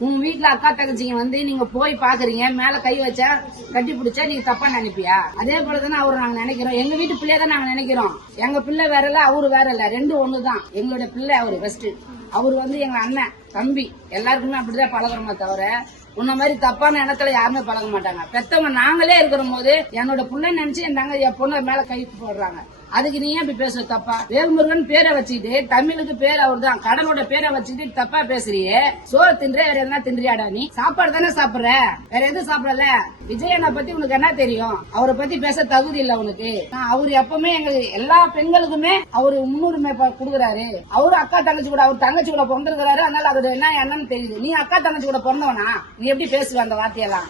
உங்க வீட்டுல அக்கா தங்கச்சிங்க வந்து நீங்க போய் பாக்குறீங்க மேல கை வச்சா கட்டி பிடிச்சா நீங்க தப்பா நினைப்பியா? அதே போலதானே அவரு நாங்க நினைக்கிறோம். எங்க வீட்டு பிள்ளைய தான் நாங்க நினைக்கிறோம். எங்க பிள்ளை வேற இல்ல அவரு வேற இல்ல ரெண்டு ஒண்ணுதான். எங்களுடைய பிள்ளை அவரு ஃபர்ஸ்ட் அவர் வந்து எங்க அண்ணன். தம்பி எல்லாருக்குமே அப்படிதான் பழகுறோமே தவிர உன்ன மாதிரி தப்பான இடத்துல யாருமே பழக மாட்டாங்க. பெத்தவங்க நாங்களே இருக்கிற போது என்னோட புள்ள நினைச்சு என் தங்க என் பொண்ணு மேல கை போடுறாங்க. அதுக்கு நீ ஏன் இப்படி பேசுற தப்பா? வேல்முருகன் பேரை வச்சுக்கிட்டு தமிழுக்கு பேர் அவர் தான் கடலோட பேரை வச்சுக்கிட்டு தப்பா பேசுறியே. சோறு தின்ற வேற எதனா தின்றியாடா நீ? சாப்பாடு தானே சாப்பிடுற? வேற எதுவும் சாப்பிடல? விஜயனை பத்தி உனக்கு என்ன தெரியும்? அவரை பத்தி பேச தகுதி இல்ல உனக்கு. நான் அவர் எப்பவுமே எங்க எல்லா பெண்களுக்குமே அவரு முன்னுரிமை ப- கொடுக்குறாரு. அவரு அக்கா தங்கச்சி கூட அவர் தங்கச்சி கூட பிறந்திருக்கிறாரு. அதனால அவரு என்ன என்னன்னு தெரியுது. நீ அக்கா தங்கச்சி கூட பிறந்தவனா? நீ எப்படி பேசுவ அந்த வார்த்தையெல்லாம்?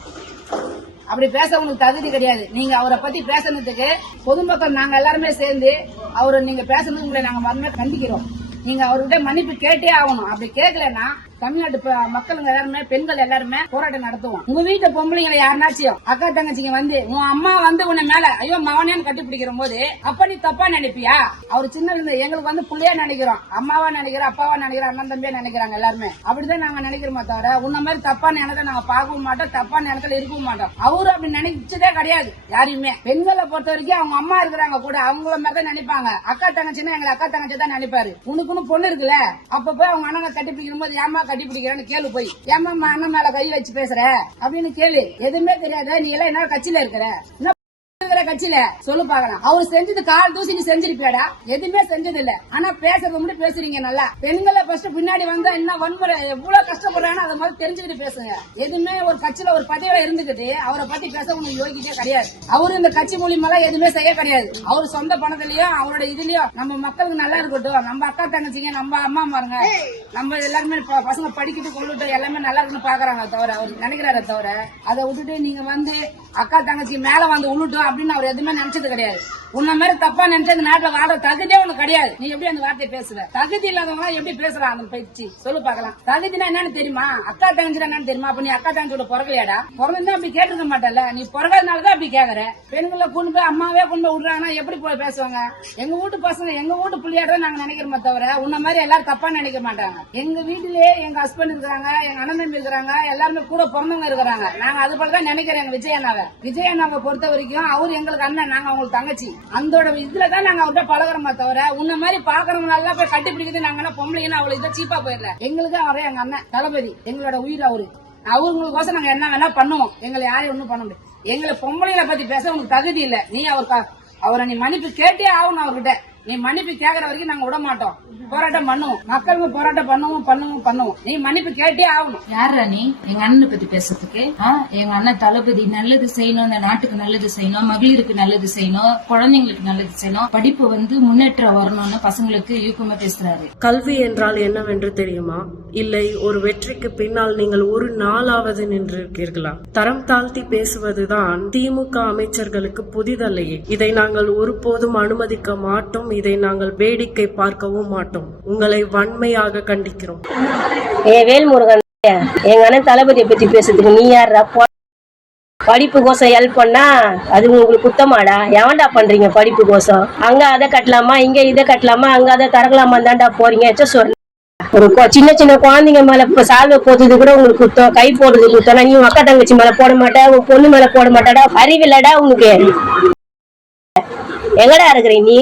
அப்படி பேச உங்களுக்கு தகுதி கிடையாது. நீங்க அவரை பத்தி பேசுனதுக்கு பொதுமக்கள் நாங்க எல்லாருமே சேர்ந்து அவரை நீங்க பேசுனதுக்கு உங்களை நாங்க மறுமையா கண்டிக்கிறோம். நீங்க அவர்கிட்ட மன்னிப்பு கேட்டே ஆகணும். அப்படி கேட்கலன்னா தமிழ்நாட்டு மக்களுங்க எல்லாருமே பெண்கள் எல்லாருமே போராட்டம் நடத்துவோம். உங்க வீட்டு பொம்பளைங்களை யாருனாச்சும் அக்கா தங்கச்சிங்க வந்து உன் அம்மா வந்து உன்னை மேல ஐயோ மவனேன்னு கட்டுப்பிடிக்கிற போது அப்ப நீ தப்பா நினைப்பியா? அவர் சின்ன இருந்து எங்களுக்கு வந்து பிள்ளையா நினைக்கிறோம். அம்மாவா நினைக்கிறோம் அப்பாவா நினைக்கிறோம் அண்ணன் தம்பியா நினைக்கிறாங்க எல்லாருமே. அப்படிதான் நாங்க நினைக்கிறோமா தவிர உன்ன மாதிரி தப்பான எண்ணத்தை நாங்க பார்க்கவும் மாட்டோம் தப்பான எண்ணத்துல இருக்கவும் மாட்டோம். அவரு அப்படி நினைச்சதே கிடையாது யாரையுமே. பெண்களை பொறுத்த வரைக்கும் அவங்க அம்மா இருக்கிறாங்க கூட அவங்கள மாதிரி தான் நினைப்பாங்க. அக்கா தங்கச்சின்னா எங்களை அக்கா தங்கச்சி தான் நினைப்பாரு. உனக்குன்னு பொண்ணு இருக்குல்ல அப்ப போய் அவங்க அண்ணனை கட்டி பிடிக்கும் போது ஏமா கட்டி பிடிக்கிறேன்னு கேளு போய். ஏமா அண்ணன் மேல கை வச்சு பேசுற? அப்படின்னு கேளு. எதுவுமே தெரியாத நீ எல்லாம் என்ன கட்சியில இருக்கிற? இருக்கிற கட்சியில சொல்லு பாக்கலாம் அவர் செஞ்சது கால் தூசி நீ செஞ்சிருப்பியாடா? எதுவுமே செஞ்சது இல்ல ஆனா பேசுறது மட்டும் பேசுறீங்க நல்லா. பெண்களை ஃபர்ஸ்ட் பின்னாடி வந்தா என்ன வன்முறை எவ்வளவு கஷ்டப்படுறாங்க அதை மாதிரி தெரிஞ்சுக்கிட்டு பேசுங்க. எதுவுமே ஒரு கட்சியில ஒரு பதவியில இருந்துகிட்டு அவரை பத்தி பேச உங்களுக்கு யோகிக்கே கிடையாது. அவரு இந்த கட்சி மூலியமா எதுவுமே செய்ய கிடையாது. அவர் சொந்த பணத்திலயும் அவரோட இதுலயும் நம்ம மக்களுக்கு நல்லா இருக்கட்டும். நம்ம அக்கா தங்கச்சிங்க நம்ம அம்மா பாருங்க நம்ம எல்லாருமே பசங்க படிக்கிட்டு கொண்டுட்டு எல்லாமே நல்லா இருக்குன்னு பாக்குறாங்க தவிர அவர் நினைக்கிறாரே தவிர அதை விட்டுட்டு நீங்க வந்து அக்கா தங்கச்சி மேல வந்து உள்ளுட்டோம் அப்படின்னு அவர் எதுவுமே நினைச்சது கிடையாது. உன்ன மாதிரி தப்பா நினைச்சு அந்த நாட்டுல வாழ்ற தகுதியே உனக்கு கிடையாது. நீ எப்படி அந்த வார்த்தையை பேசுற தகுதி இல்லாதவங்க எப்படி பேசுறான் அந்த பயிற்சி சொல்லு பாக்கலாம் தகுதினா என்னன்னு தெரியுமா? அக்கா தங்கச்சி என்னன்னு தெரியுமா? அப்ப நீ அக்கா தங்கச்சியோட பிறக்கலையாடா? பிறந்தா அப்படி கேட்டுக்க மாட்டல நீ பிறகாதனாலதான் அப்படி கேக்குற. பெண்களை கொண்டு போய் அம்மாவே கொண்டு போய் விடுறாங்கன்னா எப்படி போய் பேசுவாங்க? எங்க வீட்டு பசங்க எங்க வீட்டு பிள்ளையாட நாங்க நினைக்கிறோமே தவிர உன்ன மாதிரி எல்லாரும் தப்பா நினைக்க மாட்டாங்க. எங்க வீட்டிலேயே எங்க ஹஸ்பண்ட் இருக்கிறாங்க எங்க அண்ணன் தம்பி இருக்கிறாங்க எல்லாருமே கூட பிறந்தவங்க இருக்கிறாங்க. நாங்க அது போலதான் தான் நினைக்கிறோம் எங்க விஜய் அண்ணாவை விஜய் அண்ணாவை பொறுத்த வரைக்கும் அவர் எங்களுக்கு அண்ணன் நாங்க அவங்களுக்கு தங்கச்சி. அந்தோட இதுல தான் நாங்க அவர்கிட்ட பழகுறோமே தவிர உன்ன மாதிரி பாக்குறவங்க போய் கட்டி பிடிக்கிறது நாங்க என்ன பொம்பளைன்னு அவ்வளவு இதை சீப்பா போயிடல. எங்களுக்கு அவரே எங்க அண்ணன் தளபதி. எங்களோட உயிர் அவரு. அவங்களுக்கோசம் நாங்க என்ன வேணா பண்ணுவோம். எங்களை யாரையும் ஒண்ணும் பண்ண முடியாது. எங்களை பொம்பளைங்களை பத்தி பேச உனக்கு தகுதி இல்ல. நீ அவர் அவரை நீ மன்னிப்பு கேட்டே ஆகணும் அவர்கிட்ட. நீ மன்னிப்பு கேக்குற வரைக்கும் நாங்க விட மாட்டோம். போராட்டம் பண்ணுவோம். மக்களுக்கு போராட்டம் பண்ணுவோம் பண்ணுவோம் பண்ணுவோம். நீ மன்னிப்பு கேட்டே ஆகணும். யாரா நீ? எங்க அண்ணனை பத்தி பேசுறதுக்கு? எங்க அண்ணன் தளபதி நல்லது செய்யணும் இந்த நாட்டுக்கு நல்லது செய்யணும் மகளிருக்கு நல்லது செய்யணும் குழந்தைங்களுக்கு நல்லது செய்யணும். படிப்பு வந்து முன்னேற்றம் வரணும்னு பசங்களுக்கு யூக்கமா பேசுறாரு. கல்வி என்றால் என்னவென்று தெரியுமா? இல்லை ஒரு வெற்றிக்கு பின்னால் நீங்கள் ஒரு நாளாவது நின்றிருக்கீர்களா? தரம் தாழ்த்தி பேசுவதுதான் திமுக அமைச்சர்களுக்கு புதிதல்லையே. இதை நாங்கள் ஒருபோதும் அனுமதிக்க மாட்டோம் இதை நாங்கள் வேடிக்கை பார்க்கவும் மாட்டோம். உங்களை வன்மையாக கண்டிக்கிறோம். ஏ வேல்முருகன் எங்க அண்ணன் தளபதியை பத்தி பேசுறதுக்கு நீ யாரா படிப்பு கோசம் ஹெல்ப் பண்ணா அது உங்களுக்கு குத்தமாடா எவன்டா பண்றீங்க படிப்பு கோசம் அங்க அதை கட்டலாமா? இங்க இதை கட்டலாமா? அங்க அதை தரக்கலாமா தான்டா போறீங்க. எச்ச சொல்ல ஒரு சின்ன சின்ன குழந்தைங்க மேல இப்ப சால்வை போடுறது கூட உங்களுக்கு குத்தம் கை போடுறது குத்தம் நீ உன் அக்கா தங்கச்சி மேல போட மாட்டா உன் பொண்ணு மேல போட மாட்டாடா அறிவில்லடா உனக்கு. எங்கடா இருக்கிற நீ?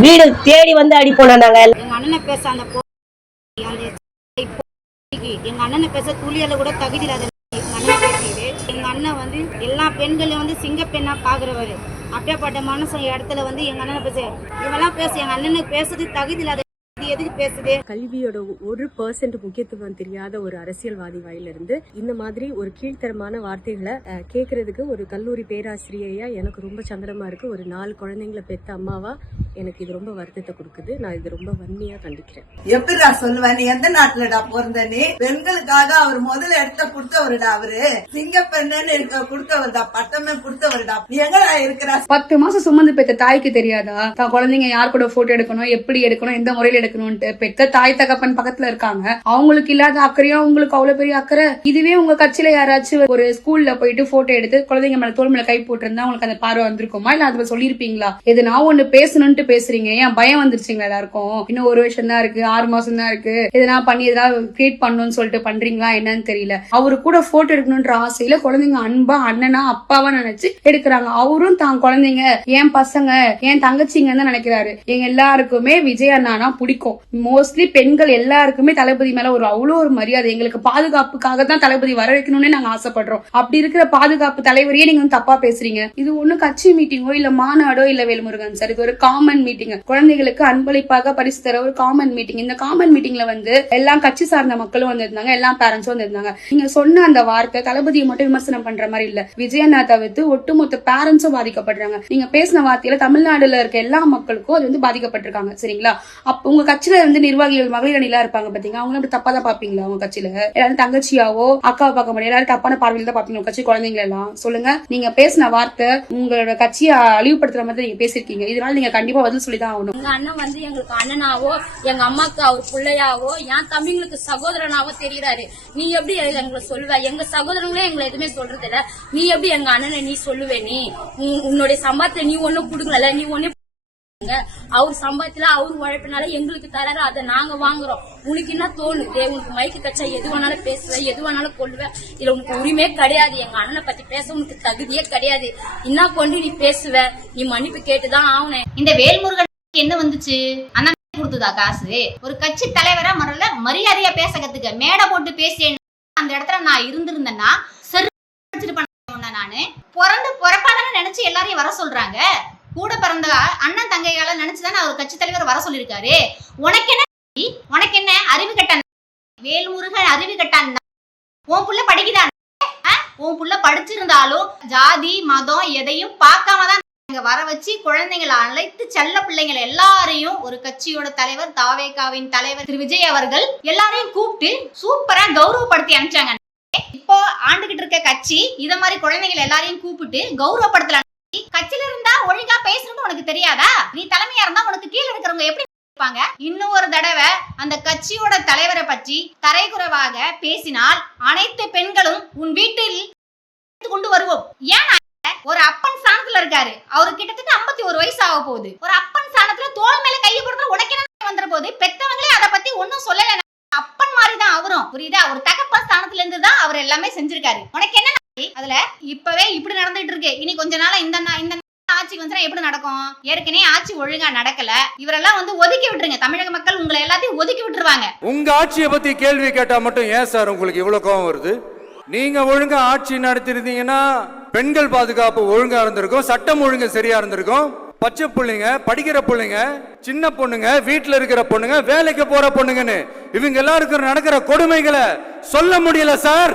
வீடு தேடி வந்து அடி போனா நாங்க எங்க அண்ணனை பேச அந்த எங்க அண்ணனை பேச துளியால கூட தகுதி இல்லாத எங்க அண்ணன் பேசியது. எங்க அண்ணன் வந்து எல்லா பெண்களையும் வந்து சிங்க பெண்ணா பாக்குறவரு. அப்படியேப்பட்ட மனுஷன் இடத்துல வந்து எங்க அண்ணனை பேச இவெல்லாம் பேச எங்க அண்ணனுக்கு பேசுறது தகுதி இல்லாத எதுக்கு பேசுது? கல்வியோட ஒரு பர்சன்ட் முக்கியத்துவம் தெரியாத ஒரு அரசியல்வாதி வாயிலிருந்து இந்த மாதிரி ஒரு கீழ்த்தரமான வார்த்தைகளை கேட்கறதுக்கு ஒரு கல்லூரி பேராசிரியையா எனக்கு ரொம்ப சங்கடமா இருக்கு. ஒரு நாலு குழந்தைங்களை பெத்த அம்மாவா எனக்கு இது ரொம்ப வருத்தத்தை கொடுக்குது. நான் இது ரொம்ப வன்மையா கண்டிக்கிறேன். எப்படிடா சொல்லுவ? நீ எந்த நாட்டுலடா பிறந்த நீ பெண்களுக்காக அவர் முதல்ல எடுத்த கொடுத்தவருடா அவரு. சிங்கப்பெண்ணுன்னு இருக்க கொடுத்தவருடா பட்டமே கொடுத்தவருடா. நீ எங்கடா இருக்கிறா? பத்து மாசம் சுமந்து பெற்ற தாய்க்கு தெரியாதா? குழந்தைங்க யார் கூட போட்டோ எடுக்கணும் எப்படி எடுக்கணும் எந்த முறையில எடுக்கணும் பண்ணணும்ட்டு பெத்த தாய் தகப்பன் பக்கத்துல இருக்காங்க. அவங்களுக்கு இல்லாத அக்கறையும் உங்களுக்கு அவ்வளவு பெரிய அக்கறை? இதுவே உங்க கட்சியில யாராச்சும் ஒரு ஸ்கூல்ல போயிட்டு போட்டோ எடுத்து குழந்தைங்க மேல தோல் மேல கை போட்டிருந்தா உங்களுக்கு அந்த பார்வை வந்திருக்குமா? இல்ல அது சொல்லிருப்பீங்களா இது நான் ஒண்ணு பேசணும்ட்டு பேசுறீங்க? ஏன் பயம் வந்துருச்சுங்களா எல்லாருக்கும்? இன்னும் ஒரு வருஷம் தான் இருக்கு ஆறு மாசம் தான் இருக்கு. எதனா பண்ணி எதனா கிரியேட் பண்ணணும்னு சொல்லிட்டு பண்றீங்களா என்னன்னு தெரியல. அவரு கூட போட்டோ எடுக்கணும்ன்ற ஆசையில குழந்தைங்க அன்பா அண்ணனா அப்பாவா நினைச்சு எடுக்கிறாங்க. அவரும் தான் குழந்தைங்க என் பசங்க என் தங்கச்சிங்கன்னு தான் நினைக்கிறாரு. எங்க எல்லாருக்குமே விஜய் அண்ணானா பிடிக்கும். மோஸ்ட்லி பெண்கள் எல்லாருக்குமே தளபதி மேல ஒரு அவ்வளவு ஒரு மரியாதை. எங்களுக்கு பாதுகாப்புக்காக தான் தளபதி வர வைக்கணும்னு நாங்க ஆசைப்படுறோம். அப்படி இருக்கிற பாதுகாப்பு தலைவரையே நீங்க வந்து தப்பா பேசுறீங்க. இது ஒண்ணு கட்சி மீட்டிங்கோ இல்ல மாநாடோ இல்ல வேல்முருகன் சார் இது ஒரு காமன் மீட்டிங் குழந்தைகளுக்கு அன்பளிப்பாக பரிசு தர ஒரு காமன் மீட்டிங் இந்த காமன் மீட்டிங்ல வந்து எல்லா கட்சி சார்ந்த மக்களும் வந்திருந்தாங்க எல்லா பேரண்ட்ஸும் வந்திருந்தாங்க. நீங்க சொன்ன அந்த வார்த்தை தளபதியை மட்டும் விமர்சனம் பண்ற மாதிரி இல்ல. விஜயண்ணா தவிர்த்து ஒட்டுமொத்த பேரண்ட்ஸும் பாதிக்கப்படுறாங்க. நீங்க பேசின வார்த்தையில தமிழ்நாடுல இருக்க எல்லா மக்களுக்கும் அது வந்து பாதிக்கப்பட்டிருக்காங்க. சரிங்களா? அப்ப உங்க கட்சியில வந்து நிர்வாகிகள் மகளிர் அணிலா இருப்பாங்க பாத்தீங்க அவங்க அப்படி தப்பா தான் பாப்பீங்களா அவங்க கட்சியில? எல்லாரும் தங்கச்சியாவோ அக்காவை பார்க்க முடியாது. எல்லாரும் தப்பான பார்வையில தான் பாப்பீங்க கட்சி குழந்தைங்க எல்லாம். சொல்லுங்க. நீங்க பேசின வார்த்தை உங்களோட கட்சியை அழிவுபடுத்துற மாதிரி நீங்க பேசிருக்கீங்க இதனால நீங்க கண்டிப்பா பதில் சொல்லி தான் ஆகணும். எங்க அண்ணன் வந்து எங்களுக்கு அண்ணனாவோ எங்க அம்மாக்கு அவர் பிள்ளையாவோ என் தம்பிங்களுக்கு சகோதரனாவோ தெரியுறாரு. நீ எப்படி எங்களை சொல்லுவ? எங்க சகோதரங்களே எங்களை எதுவுமே சொல்றது இல்ல நீ எப்படி எங்க அண்ணனை நீ சொல்லுவே நீ? உன்- உன்னுடைய சம்பாத்திய நீ ஒண்ணும் குடுக்கல. நீ ஒண்ணு அவர் சம்பாத்தியல அவர் உழைப்பினால எங்களுக்கு தராரு அதை நாங்க வாங்குறோம். உனக்கு என்ன தோணுது உனக்கு மைக்கு கச்சா எது வேணாலும் பேசுவ எது வேணாலும் கொள்ளுவ இல்ல உனக்கு உரிமையே கிடையாது. எங்க அண்ணனை பத்தி பேச உனக்கு தகுதியே கிடையாது. என்ன கொண்டு நீ பேசுவ? நீ மன்னிப்பு கேட்டுதான் ஆகணும் இந்த வேல்முருகன் என்ன வந்துச்சு? அண்ணன் கொடுத்ததா காசு? ஒரு கட்சி தலைவரா மரல மரியாதையா பேச கத்துக்க. மேடை போட்டு பேசிய அந்த இடத்துல நான் இருந்திருந்தேன்னா சரி நானு. பிறந்து பிறப்பாதானே நினைச்சு எல்லாரையும் வர சொல்றாங்க? கூட பிறந்த அண்ணன் தங்கையால நினைச்சுதானே அவர் கட்சி தலைவர் வர சொல்லியிருக்காரு? உனக்கு என்ன உனக்கு என்ன அறிவு கட்டான் வேல்முருகன் அறிவு கட்டான் உன் புள்ள படிக்குதான்? உன் புள்ள படிச்சிருந்தாலும் ஜாதி மதம் எதையும் பார்க்காம தான் இங்க வர வச்சு குழந்தைங்களை அழைத்து செல்ல பிள்ளைங்களை எல்லாரையும் ஒரு கட்சியோட தலைவர் தாவேகாவின் தலைவர் திரு. விஜய் அவர்கள் எல்லாரையும் கூப்பிட்டு சூப்பரா கௌரவப்படுத்தி அனுப்பிச்சாங்க. இப்போ ஆண்டுகிட்டு இருக்க கட்சி இத மாதிரி குழந்தைங்களை எல்லாரையும் கூப்பிட்டு கௌரவப்படுத்தல கட்சியில இருந்தா ஒழுங்கா பேசணும்னு உனக்கு தெரியாதா? நீ தலைமையா இருந்தா உனக்கு கீழே இருக்கிறவங்க எப்படி இருப்பாங்க? இன்னும் ஒரு தடவை அந்த கட்சியோட தலைவரை பற்றி தரைக்குறைவாக பேசினால் அனைத்து பெண்களும் உன் வீட்டில் கொண்டு வருவோம். ஏன் ஒரு அப்பன் ஸ்தானத்துல இருக்காரு. அவரு கிட்டத்தட்ட 51 ஒரு வயசு ஆக போகுது. ஒரு அப்பன் ஸ்தானத்துல தோல் மேல கையை கொடுத்தா உனக்கு வந்துற போது பெத்தவங்களே அதை பத்தி ஒன்னும் சொல்லல அப்பன் மாதிரி தான் அவரும். புரியுதா? ஒரு தகப்பன் ஸ்தானத்துல இருந்து தான் அவர் எல்லாமே செஞ்சிருக்காரு. உனக்கு என்ன நாளி? இப்பவே இப்படி நடந்துட்டு இருக்கு. இனி கொஞ்ச நாள் இந்த இந்த ஆட்சிக்கு வந்துச்சுன்னா எப்படி நடக்கும்? ஏற்கனவே ஆட்சி ஒழுங்கா நடக்கல. இவரெல்லாம் வந்து ஒதுக்கி விட்டுருங்க. தமிழக மக்கள் உங்களை எல்லாத்தையும் ஒதுக்கி விட்டுருவாங்க. உங்க ஆட்சியை பத்தி கேள்வி கேட்டா மட்டும் ஏன் சார் உங்களுக்கு இவ்வளவு கோவம் வருது? நீங்க ஒழுங்கா ஆட்சி நடத்திருந்தீங்கன்னா பெண்கள் பாதுகாப்பு ஒழுங்கா இருந்திருக்கும் சட்டம் ஒழுங்கு சரியா இருந்திருக்கும். பச்சை பிள்ளைங்க படிக்கிற பிள்ளைங்க சின்ன பொண்ணுங்க வீட்டுல இருக்கிற பொண்ணுங்க வேலைக்கு போற பொண்ணுங்கன்னு இவங்க எல்லாருக்கும் நடக்கிற கொடுமைகளை சொல்ல முடியல சார்.